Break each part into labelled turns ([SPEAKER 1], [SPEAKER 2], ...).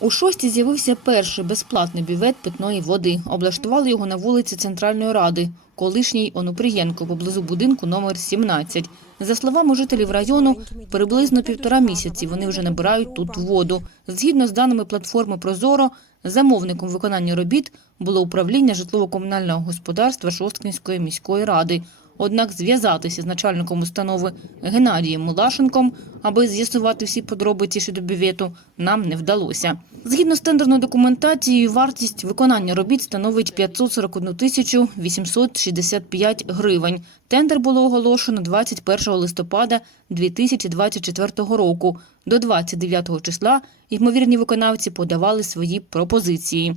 [SPEAKER 1] У шості з'явився перший безплатний бювет питної води. Облаштували його на вулиці Центральної Ради, колишній Онупрієнко, поблизу будинку номер 17. За словами жителів району, приблизно півтора місяці вони вже набирають тут воду. Згідно з даними платформи Прозоро, замовником виконання робіт було управління житлово-комунального господарства Шосткинської міської ради. Однак зв'язатися з начальником установи Геннадієм Мулашенком, аби з'ясувати всі подробиці щодо бювету, нам не вдалося. Згідно з тендерною документацією, вартість виконання робіт становить 541 тисячу 865 гривень. Тендер було оголошено 21 листопада 2024 року. До 29 числа ймовірні виконавці подавали свої пропозиції.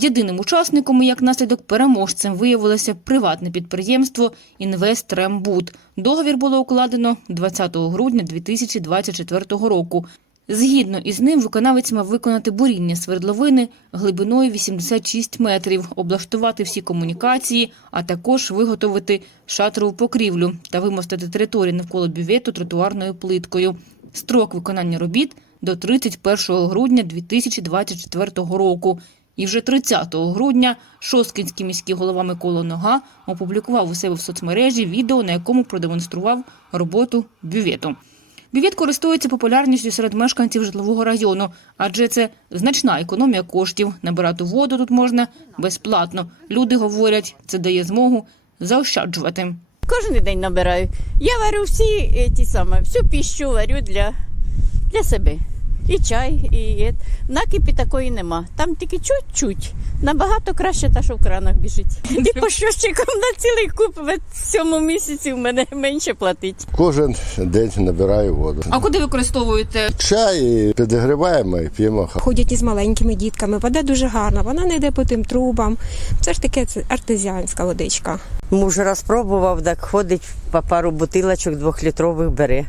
[SPEAKER 1] Єдиним учасником як наслідок переможцем виявилося приватне підприємство «Інвестрембуд». Договір було укладено 20 грудня 2024 року. Згідно із ним, виконавець мав виконати буріння свердловини глибиною 86 метрів, облаштувати всі комунікації, а також виготовити шатрову покрівлю та вимостити територію навколо бювету тротуарною плиткою. Строк виконання робіт до 31 грудня 2024 року. І вже 30 грудня Шосткінський міський голова Микола Нога опублікував у себе в соцмережі відео, на якому продемонстрував роботу бювету. Бювет користується популярністю серед мешканців житлового району, адже це значна економія коштів. Набирати воду тут можна безплатно. Люди говорять, це дає змогу заощаджувати.
[SPEAKER 2] Кожен день набираю. Я варю всі е, ті саме, всю піщу варю для, для себе. І чай, і накипі такої нема. Там тільки чуть-чуть. Набагато краще та, що в кранах біжить. І по щощикам на цілий куб в цьому місяці в мене менше платить.
[SPEAKER 3] Кожен день набираю воду.
[SPEAKER 1] А куди використовуєте?
[SPEAKER 3] Чай підігріваємо і п'ємо.
[SPEAKER 4] ходять із маленькими дітками. Вода дуже гарна, вона не йде по тим трубам. Все ж таки це артезіанська водичка.
[SPEAKER 5] Муж розпробував, так ходить по пару бутилочок двохлітрових бере.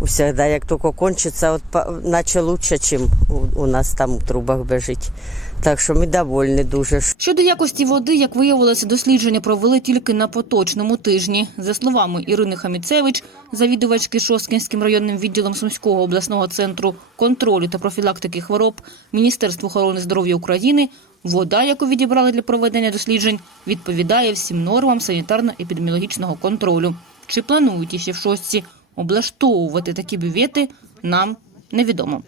[SPEAKER 5] Усегда, як тільки кончиться, от, наче лучше, ніж у, у нас там у трубах бежить. Так що ми довольні дуже.
[SPEAKER 1] Щодо якості води, як виявилося, дослідження провели тільки на поточному тижні. За словами Ірини Хаміцевич, завідувачки Шосткінським районним відділом Сумського обласного центру контролю та профілактики хвороб Міністерства охорони здоров'я України, вода, яку відібрали для проведення досліджень, відповідає всім нормам санітарно-епідеміологічного контролю. Чи планують іще в шостці облаштовувати такі бювети, нам невідомо.